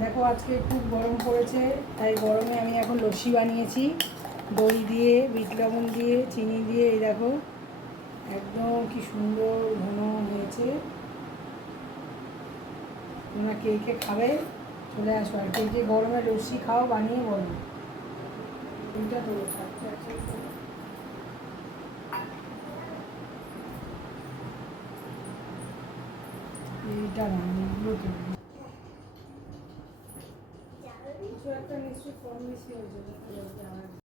দেখো আজকে খুব গরম পড়েছে, তাই গরমে আমি এখন লস্যি বানিয়েছি দই দিয়ে, বিট লবণ দিয়ে, চিনি দিয়ে। এই দেখো একদম কি সুন্দর ঘন হয়েছে। তোমরা কে কে খাবে চলে আসো, আর কে কে গরমে লস্যি খাও বানিয়ে বলো। এইটা তো এইটা না, এগুলো তো কিছু একটা নিশ্চয়ই কম বেশি হয়েছে।